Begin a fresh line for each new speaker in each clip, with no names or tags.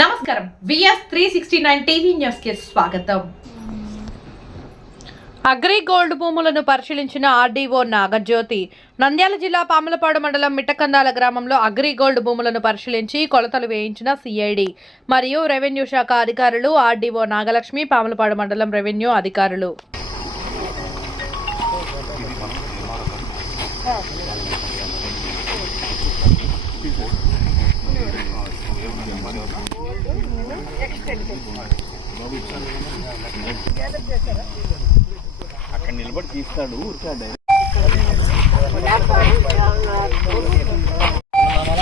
నమస్కారం. VS three sixty nine TV న్యూస్కి స్వాగతం. అగ్రి గోల్డ్ భూములను పరిశీలించిన ఆర్డీఓ నాగజ్యోతి నంద్యాల జిల్లా పాములపాడు మండలం మిట్టకందాల గ్రామంలో అగ్రి గోల్డ్ భూములను పరిశీలించి కొలతలు వేయించిన సిఐడి మరియు రెవెన్యూ శాఖ అధికారులు ఆర్డీఓ నాగలక్ష్మి పాములపాడు మండలం రెవెన్యూ అధికారులు.
అక్కడ నిలబడి తీస్తాడు ఊరికాడు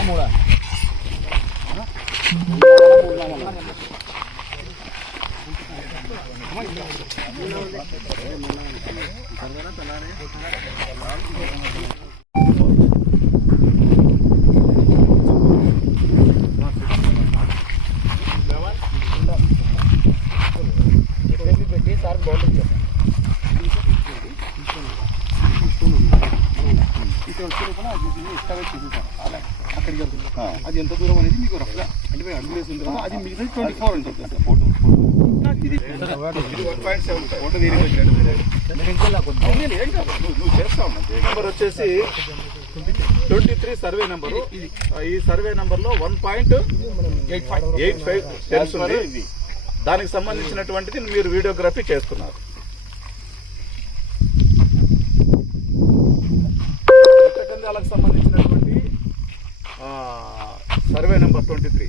మూడా
అది ఎంత దూరం అనేది మీకు రఫ్గా అంటే మీరు అడుగు వేసిన తర్వాత అది మిగతా ట్వంటీ ఫోర్ ఉంటుంది సార్ ఫోటో నెంబర్ వచ్చేసి ట్వంటీ త్రీ సర్వే నెంబరు ఈ సర్వే నెంబర్లో one point eight five eight five దానికి సంబంధించినటువంటిది మీరు వీడియోగ్రఫీ చేస్తున్నారు ఆ, సర్వే నెంబర్ ట్వంటీ త్రీ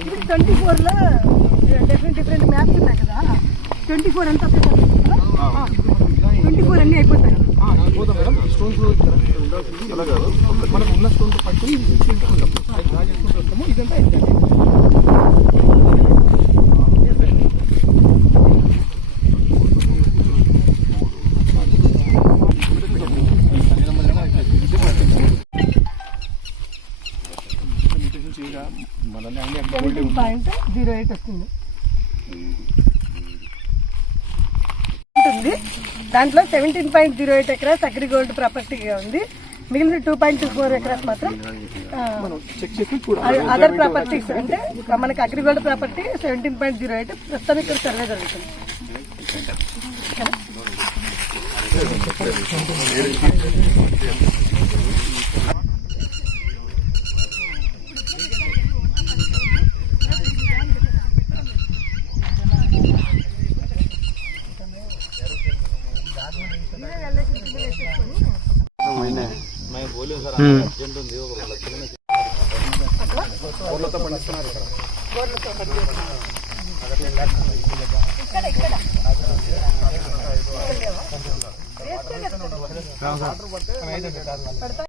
ఇది ట్వంటీ ఫోర్లో డిఫరెంట్ డిఫరెంట్ మ్యాప్స్ ఉన్నాయి కదా ట్వంటీ ఫోర్ ఎంత ట్వంటీ ఫోర్ అన్నీ అయిపోతాయి.
పోతాం మేడం. స్టోన్ ఫ్లో అలా కాదు? మనం ఉన్న స్టోన్ పట్టుకుని తీసుకుంటాం డ్రా చేసుకుంటూ వస్తాము. ఇదంతా
పాయింట్ జీరో ఎయిట్ వస్తుంది. ఉంటుంది. దాంట్లో seventeen point zero eight acres AgriGold ప్రాపర్టీగా ఉంది. మిగిలిన two point two four acres మాత్రం అదర్ ప్రాపర్టీస్ అంటే మనకి AgriGold property seventeen point zero eight ప్రస్తుతం ఇక్కడ సర్వే జరుగుతుంది.
ఊర్లతో పండిస్తున్నారు ఇక్కడ
అట్లా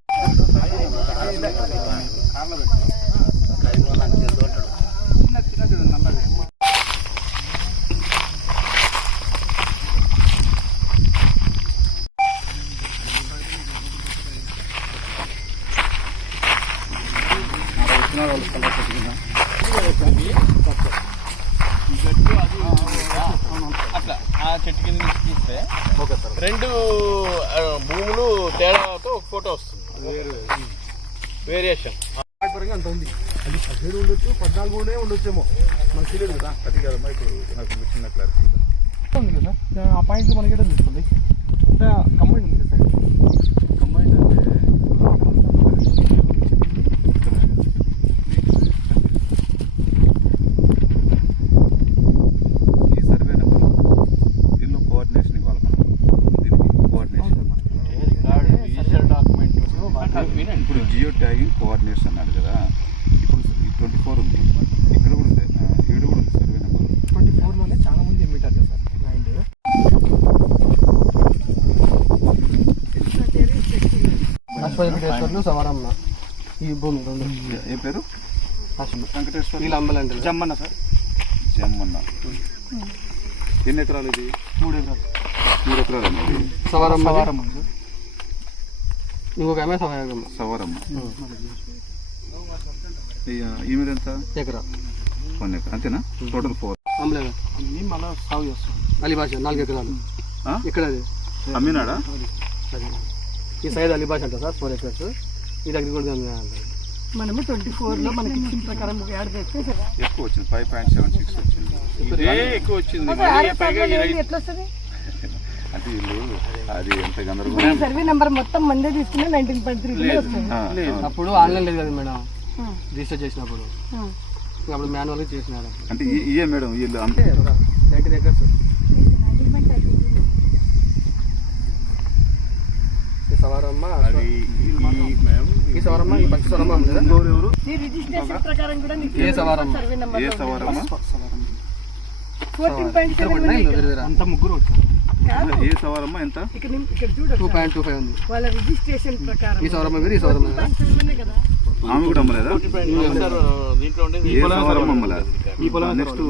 ఆ చెట్టు కింద నుంచి తీస్తే రెండు ఆ, భూములు తేడాతో ఒక ఫోటో వస్తుంది. వేరియేషన్
పరంగా అంత ఉంది. అది పదిహేడు ఉండొచ్చు పద్నాలుగు ఉండే ఉండొచ్చేమో. మనకు తెలియదు కదా. అది కదమ్మా ఇప్పుడు నాకు చిన్న క్లారిటీ ఉంది కదా. ఆ పాయింట్ మనకి తెలుస్తుంది? కంబైన్ ఉంది సార్. కంబైన్ అంటే
ఈ సర్వే నెంబర్ దీనిలో కోఆర్డినేషన్ ఇవ్వాలి మనం దీనికి కోఆర్డినేషన్
రిజిస్టర్ డాక్యుమెంట్ వినండి
ఇప్పుడు జియో ట్యాగింగ్ కోఆర్డినేషన్ అన్నాడు కదా ఇప్పుడు ఈ ట్వంటీ ఫోర్ ఉంది ఇక్కడ కూడా ఉంది ఆ, ఈడ కూడా ఉంది సర్వే నెంబర్
ట్వంటీ ఫోర్లోనే చాలా మంది ఎమ్మిటారు కదా సార్ ల్యాండ్ వెంకటేశ్వర్లు సవరమ్మ. ఈ భూమి రెండు.
ఏ- పేరు? వెంకటేశ్వర.
వీళ్ళ
జమ్మన్న సార్? జమ్మన్న. ఎన్ని ఎకరాలు ఇది?
మూడు ఎకరాలు.
మూడు ఎకరాలు అనేది
సవరమ్మ. ఇంకొక ఆమె సహాయకమ్మ
సవరమ్మ. ఈమెది ఎంత?
ఎకరా.
One acre. అంతేనా? టోటల్ ఫోర్
అమ్మలేదు
మళ్ళీ సాగు చేస్తాం.
అలీబాష నాలుగు ఎకరాలు? ఇక్కడ
అమ్మినాడా
అది. ఈ సైడ్ అలీబాష అంట సార్ ఫోర్ ఎకర్స్ ఈ దగ్గర కూడా అంట.
మనము ట్వంటీ ఫోర్లో మనకి ఇచ్చిన ప్రకారం యాడ్ చేస్తే.
ఎక్కువ వచ్చింది ఫైవ్ పాయింట్ సెవెన్ సిక్స్ వచ్చింది.
ఎక్కువ వచ్చింది
ఎట్లా వస్తుంది?
అంటే వీళ్ళు అది ఎంత గందరగోళం.
సర్వే నెంబర్ మొత్తం మందే తీసుకున్నా నైన్టీన్ పాయింట్ త్రీ.
అప్పుడు ఆన్లైన్ లేదు కదా మేడం. రిజిస్టర్ చేసినప్పుడు. అప్పుడు మాన్యువల్గా చేసినారు.
అంటే ఇయే మేడం వీళ్ళు అంతే
ఎయిటీన్ ఎకర్స్ ఈ సవారమ్మ
ఈ మేము
ఈ సవారమ్మ పచ్చి
ఎవరు?
నీ రిజిస్ట్రేషన్ ప్రకారం కూడా నీకు
ఏ సవారమ్మ?
సర్వే
ఏ
నెంబర్
సవరమ్మ?
ఫోర్టీన్ పాయింట్
ఇక్కడ
సెవెన్
పడినా ఇల్లు వేరే వేరే
అంత ముగ్గురు వచ్చారు.
ఏ సవరమ్మ? ఎంత?
ఇక్కడ నిమ్- ఇక్కడ చూడు
టూ పాయింట్ టూ ఫైవ్ ఉంది.
వాళ్ళ రిజిస్ట్రేషన్ ప్రకారం.
ఈ సవరమ్మ వేరు ఈ సవరమ్మ
కదా.
ఆమె కూడా అమ్మలేదా నెక్స్ట్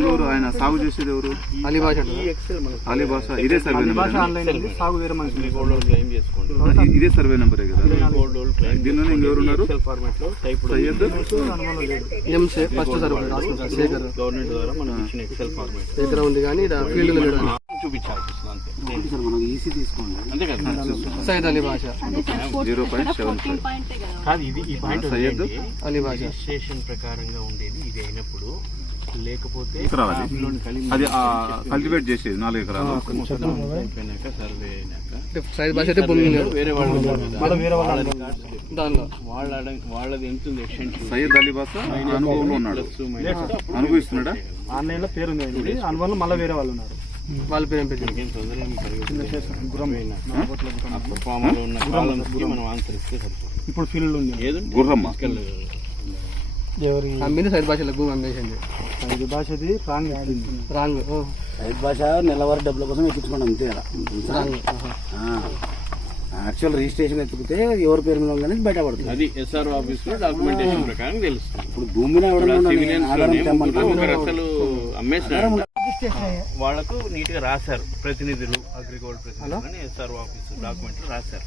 ఎవరు? ఆయన సాగు చేసేది ఎవరు? అలీబాస ఇదే సర్వే నెంబర్
ఆన్లైన్ ఉంది, సాగు వేరే మనిషి
గోల్డ్ లోన్ క్లెయిమ్ చేసుకోండి.
ఇదే సర్వే నెంబరే కదా? ఇంకెవరు ఉన్నారు?
ఎక్సెల్ ఫార్మాట్లో టైప్
సయ్యద్?
ఎం శే ఫస్ట్
గవర్నమెంట్ ద్వారా మనకి ఇచ్చిన ఎక్సెల్ ఫార్మాట్
ఉంది కానీ ఫీల్డ్
చూపించాల్సి వస్తుంది అంతే అంతే కదా
Syed Alibasha
zero point seven
కాదు. ఇది ఈ పాయింట్
సయ్యద్?
అలీబాష
రిజిస్ట్రేషన్ ప్రకారంగా ఉండేది ఇది అయినప్పుడు. లేకపోతే
అది కల్టివేట్ చేసేది నాలుగు ఎకరాలు.
సర్వే
భాష
వేరే వాళ్ళు
దానిలో
వాళ్ళ వాళ్ళది ఎంత ఉంది
సయ్యద్ అలీబాస అనుభవంలో ఉన్నాడు. అనుభవిస్తున్నాడా?
ఆన్లైన్లో పేరు ఉంది. అనుభవంలో మళ్ళీ వేరే వాళ్ళు ఉన్నారు.
వాళ్ళ పేరు ఏం
సరిపోతుంది.
ఇప్పుడు ఫీల్డ్ ఉంది.
గుర్రమ్మ?
ఎవరి?
అమ్మింది సైద్ భాషలో భూమి అమ్మేసింది
ఇది భాషది రాంగ్ ఇచ్చింది
రాంగ్
రైతు భాష నెలవారీ డబ్బుల కోసం ఎక్కించుకోండి అంతే
రాంగ్
యాక్చువల్ రిజిస్ట్రేషన్ ఎత్తుకుతే ఎవరి పేరు మీద ఉందనేది బయటపడుతుంది.
అది ఎస్ఆర్ ఆఫీస్లో డాక్యుమెంటేషన్ ప్రకారం తెలుస్తుంది.
ఇప్పుడు భూమి మీద ఎవడన్నా
ఇప్పుడు
ఉన్నాడు,
సివిలియన్స్
ఆధారం
లోనే
తెమ్మంటే
ముగ్గురు ఒకరు అసలు
అయ్యాయి
వాళ్ళకు నీట్గా రాశారు. ప్రతినిధులు అగ్రిగోల్డ్ ప్రతినిధులు అని ఎస్ఆర్ ఆఫీస్ డాక్యుమెంట్లు రాశారు.